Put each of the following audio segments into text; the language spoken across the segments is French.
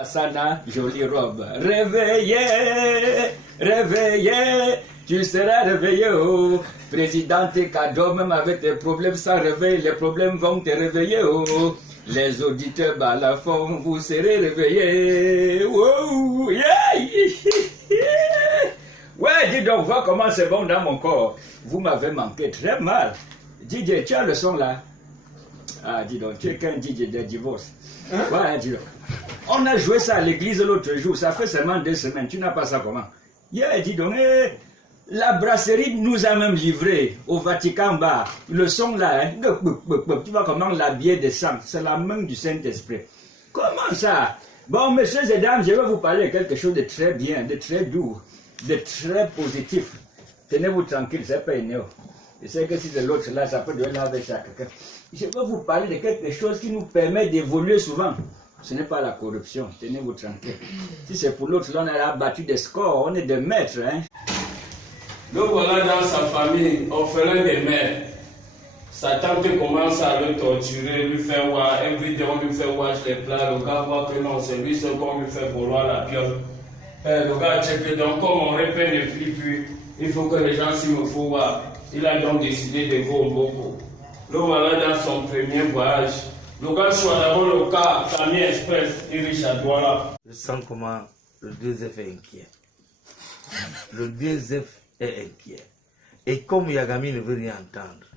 Asana, jolie robe. Réveillez, réveillez, tu seras réveillé. Oh. Présidente Kado, même avec tes problèmes sans réveil, les problèmes vont te réveiller. Oh. Les auditeurs balafon, vous serez réveillés. Wow. Yeah. Ouais, dis donc, vois comment c'est bon dans mon corps. Vous m'avez manqué très mal. DJ, tu as le son là. Ah, dis donc, tu es qu'un DJ de divorce. Hein? Ouais, dis donc. On a joué ça à l'église l'autre jour, ça fait seulement 2 semaines. Tu n'as pas ça comment? Yeah, dis donc, la brasserie nous a même livré au Vatican Bar. Le son là, hein, tu vois comment l'habiller descend. C'est la main du Saint-Esprit. Comment ça? Bon, messieurs et dames, je vais vous parler de quelque chose de très bien, de très doux, de très positif. Tenez-vous tranquille, c'est pas une. Je sais que si c'est l'autre là, ça peut devenir avec chacun. Je vais vous parler de quelque chose qui nous permet d'évoluer souvent. Ce n'est pas la corruption, tenez-vous tranquille. Si c'est pour l'autre, là, on a battu des scores, on est des maîtres. Hein? Le voilà dans sa famille, orphelin des mères. Sa tante commence à le torturer, lui faire voir, everyday on lui fait wash les plats, le gars voit que non, c'est lui seul qu'on lui fait vouloir la pioche. Le gars check, donc comme on répète ne flippe plus, il faut que les gens s'y me font voir. Il a donc décidé de go au Boko. Le voilà dans son premier voyage. Le gars soit d'abord le cas, Camille Express, il riche à Douala. Je sens comment le 2F est inquiet. Le 2F est inquiet. Et comme Yagami ne veut rien entendre,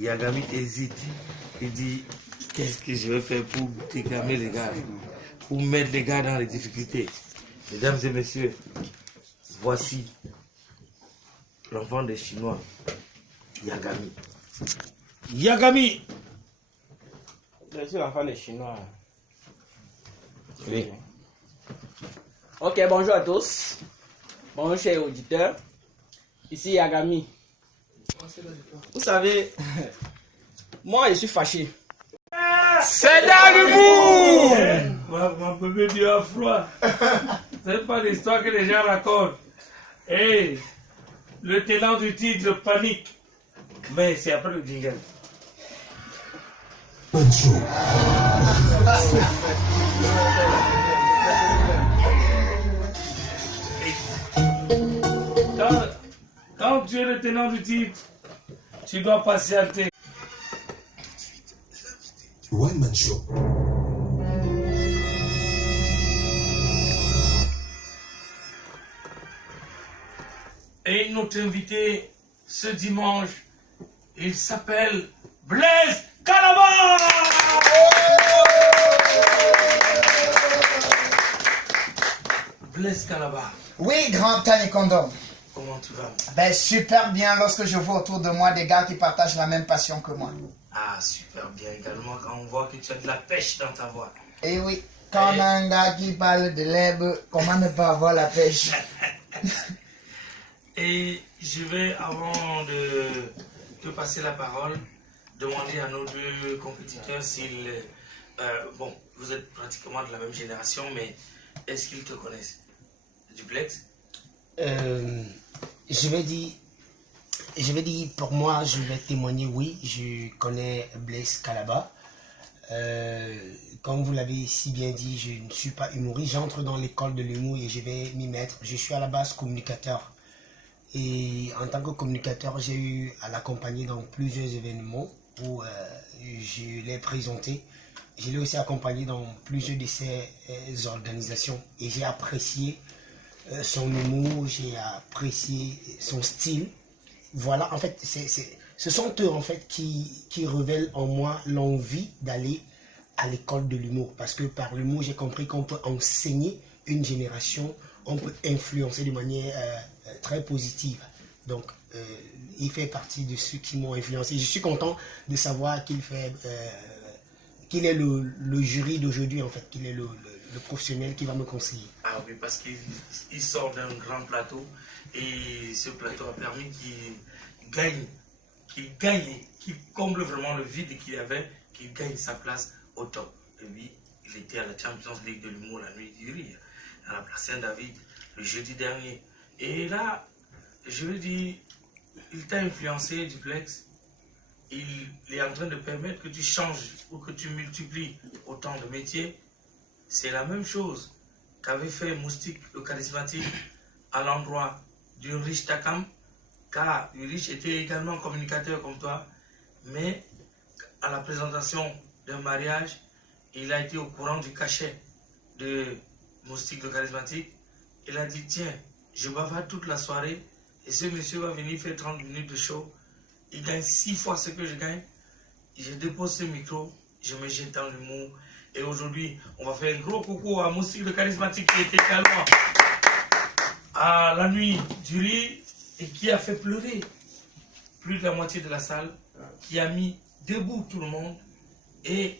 Yagami hésite. Il dit, qu'est-ce que je vais faire pour dégamer les gars, pour mettre les gars dans les difficultés. Mesdames et messieurs, voici l'enfant des Chinois, Yagami. Yagami! Je suis l'enfant des Chinois. Oui. Ok, bonjour à tous. Bonjour chers auditeurs. Ici Yagami. Vous savez, moi je suis fâché. C'est dans l'humour! Ma bébé, tu as froid. C'est pas l'histoire que les gens racontent. Hey, le tenant du titre panique. Mais c'est après le jingle. Quand tu es le tenant du titre, tu dois patienter. One Man Show. Et notre invité ce dimanche, il s'appelle Blaise Calabar. Blaise Calabar. Oui, grand Tani Condom. Comment tu vas? Ben, super bien lorsque je vois autour de moi des gars qui partagent la même passion que moi. Ah, super bien également quand on voit que tu as de la pêche dans ta voix. Et oui, quand on a un gars qui parle de l'herbe, comment ne pas avoir la pêche? Et je vais, avant de te passer la parole, demander à nos 2 compétiteurs s'ils... bon, vous êtes pratiquement de la même génération, mais est-ce qu'ils te connaissent? Duplex? Je vais dire, pour moi, je vais témoigner, oui, je connais Blaise Calabar. Comme vous l'avez si bien dit, je ne suis pas humoriste, j'entre dans l'école de l'humour et je vais m'y mettre. Je suis à la base communicateur. Et en tant que communicateur, j'ai eu à l'accompagner dans plusieurs événements où je l'ai présenté. Je l'ai aussi accompagné dans plusieurs de ces organisations et j'ai apprécié son humour, j'ai apprécié son style. Voilà, en fait, ce sont eux en fait qui révèlent en moi l'envie d'aller à l'école de l'humour. Parce que par l'humour, j'ai compris qu'on peut enseigner une génération, on peut influencer de manière très positive. Donc, il fait partie de ceux qui m'ont influencé. Je suis content de savoir qu'il est le jury d'aujourd'hui, en fait, qu'il est le professionnel qui va me conseiller. Ah oui, parce qu'il sort d'un grand plateau et ce plateau a permis qu'il comble vraiment le vide qu'il avait, qu'il gagne sa place au top. Et lui, il était à la Champions League de l'humour la nuit du rire, à la place Saint-David, le jeudi dernier. Et là, je veux dire, il t'a influencé, Duplex? il est en train de permettre que tu changes ou que tu multiplies autant de métiers. C'est la même chose qu'avait fait Moustique le charismatique à l'endroit du riche Takam, car Ulrich était également communicateur comme toi, mais à la présentation d'un mariage, il a été au courant du cachet de Moustique le charismatique. Il a dit, tiens, je bavarde toute la soirée et ce monsieur va venir faire 30 minutes de show. Il gagne 6 fois ce que je gagne. Je dépose ce micro, je me jette dans l'humour. Et aujourd'hui, on va faire un gros coucou à Moustique le charismatique qui était également à la nuit du rire et qui a fait pleurer plus de la moitié de la salle, qui a mis debout tout le monde et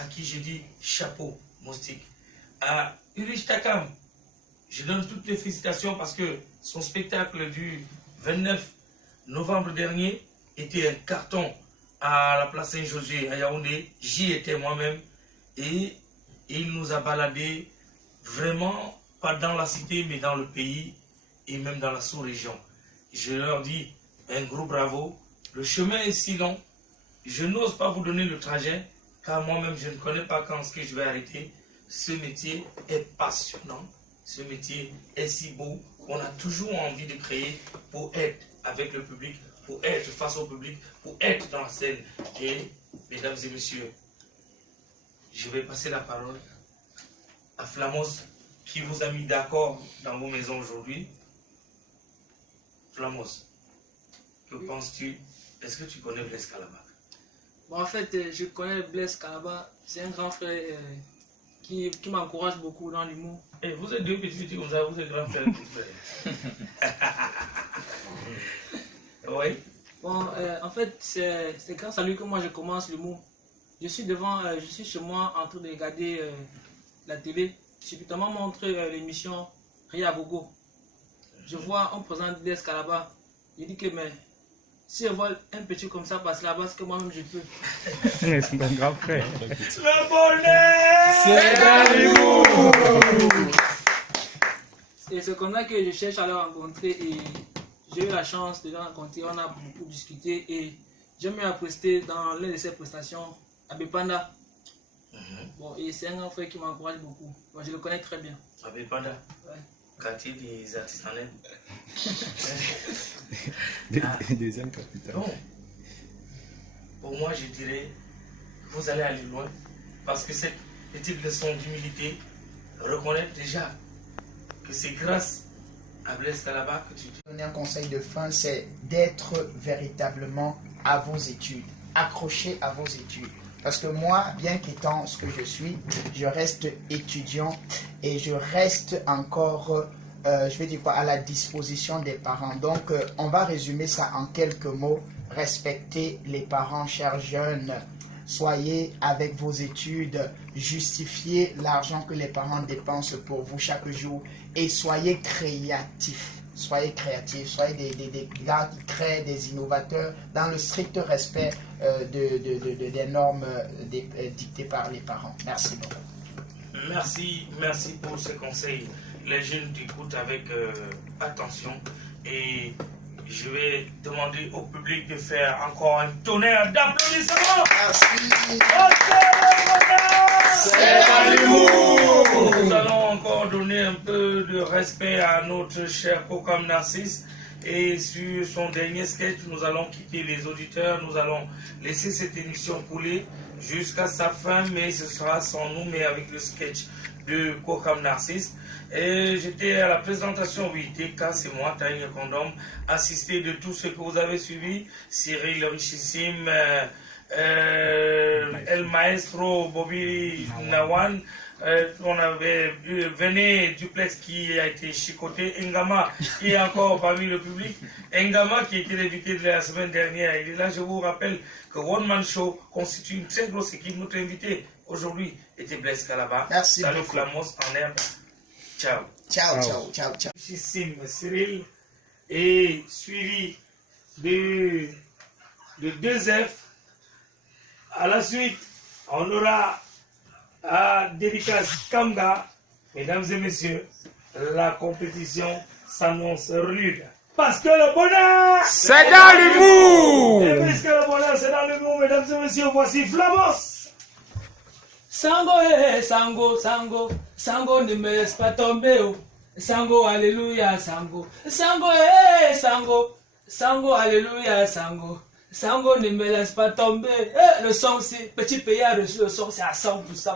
à qui je dis chapeau Moustique. À Ulrich Takam, je donne toutes les félicitations parce que son spectacle du 29 novembre dernier était un carton à la place Saint-Josué à Yaoundé. J'y étais moi-même et il nous a baladé vraiment pas dans la cité mais dans le pays et même dans la sous-région. Je leur dis un gros bravo. Le chemin est si long, je n'ose pas vous donner le trajet car moi-même je ne connais pas quand est-ce que je vais arrêter. Ce métier est passionnant, ce métier est si beau, on a toujours envie de créer pour être avec le public, pour être face au public, pour être dans la scène. Et mesdames et messieurs, je vais passer la parole à Flamos qui vous a mis d'accord dans vos maisons aujourd'hui. Flamos, que penses-tu? Est-ce que tu connais Blaise Calaba? Bon, en fait, je connais Blaise Calaba, c'est un grand frère qui m'encourage beaucoup dans l'humour. Et vous êtes deux petits comme ça, vous êtes grand frère et petit frère. Oui. Bon, en fait, c'est grâce à lui que moi je commence l'humour. Je suis chez moi en train de regarder la télé. Subitement montre l'émission Ria Gogo. Je vois, on présente Blaise Calaba. Il dit que mais si je vois un petit comme ça passer là-bas, c'est que moi-même je peux. C'est un grand frère. Le bonheur, c'est Et c'est comme ça que je cherche à le rencontrer et j'ai eu la chance de le rencontrer. On a beaucoup discuté et j'ai mis à prester dans l'une de ses prestations à Bepanda. Bon, et c'est un grand frère qui m'encourage beaucoup. Bon, je le connais très bien. À Bepanda? Ouais. Quartier des artistes en aide. Deuxième capitale. Non. Pour moi, je dirais que vous allez aller loin parce que cette petite leçon d'humilité reconnaître déjà que c'est grâce à Blaise Calaba que tu Donner un conseil de fin, c'est d'être véritablement à vos études, accroché à vos études. Parce que moi, bien qu'étant ce que je suis, je reste étudiant et je reste encore, je vais dire quoi, à la disposition des parents. Donc, on va résumer ça en quelques mots. Respectez les parents, chers jeunes. Soyez avec vos études, justifiez l'argent que les parents dépensent pour vous chaque jour et soyez créatifs. Soyez créatifs, soyez des gars qui créent, des innovateurs dans le strict respect des normes dictées par les parents. Merci beaucoup. Merci pour ce conseil. Les jeunes t'écoutent avec attention et je vais demander au public de faire encore un tonnerre d'applaudissements. Merci. C'est l'humour. Nous allons encore donner un peu de respect à notre cher Kokam Narcisse. Et sur son dernier sketch, nous allons quitter les auditeurs. Nous allons laisser cette émission couler jusqu'à sa fin, mais ce sera sans nous, mais avec le sketch de Kokam Narcisse. Et j'étais à la présentation, oui, TK, c'est moi, Taïne Condom, assisté de tous ceux que vous avez suivis, Cyril Richissime, El Maestro, Bobby Nawan, on avait Vené Duplex qui a été chicoté, Ngama qui est encore parmi le public, Ngama qui était l'invité de la semaine dernière. Il est là, je vous rappelle que One Man Show constitue une très grosse équipe. Notre invité aujourd'hui était Blaise Calaba. Merci Salut beaucoup. Flamos en herbe. Ciao. Ciao, ciao, ciao, ciao. Richissime Cyril et suivi de 2F. À la suite, on aura à dédicace Kamga. Mesdames et messieurs, la compétition s'annonce rude. Parce que le bonheur, C'est dans l'humour. et puisque le bonheur c'est dans l'humour, mesdames et messieurs, voici Flamos. Sango, sango, sango, sango, ne me laisse pas tomber. Oh. Sango, alléluia, sango. Sango, sango, sango, alléluia, sango. Sango, ne me laisse pas tomber. Le son aussi, petit pays a reçu le son, c'est à 100%.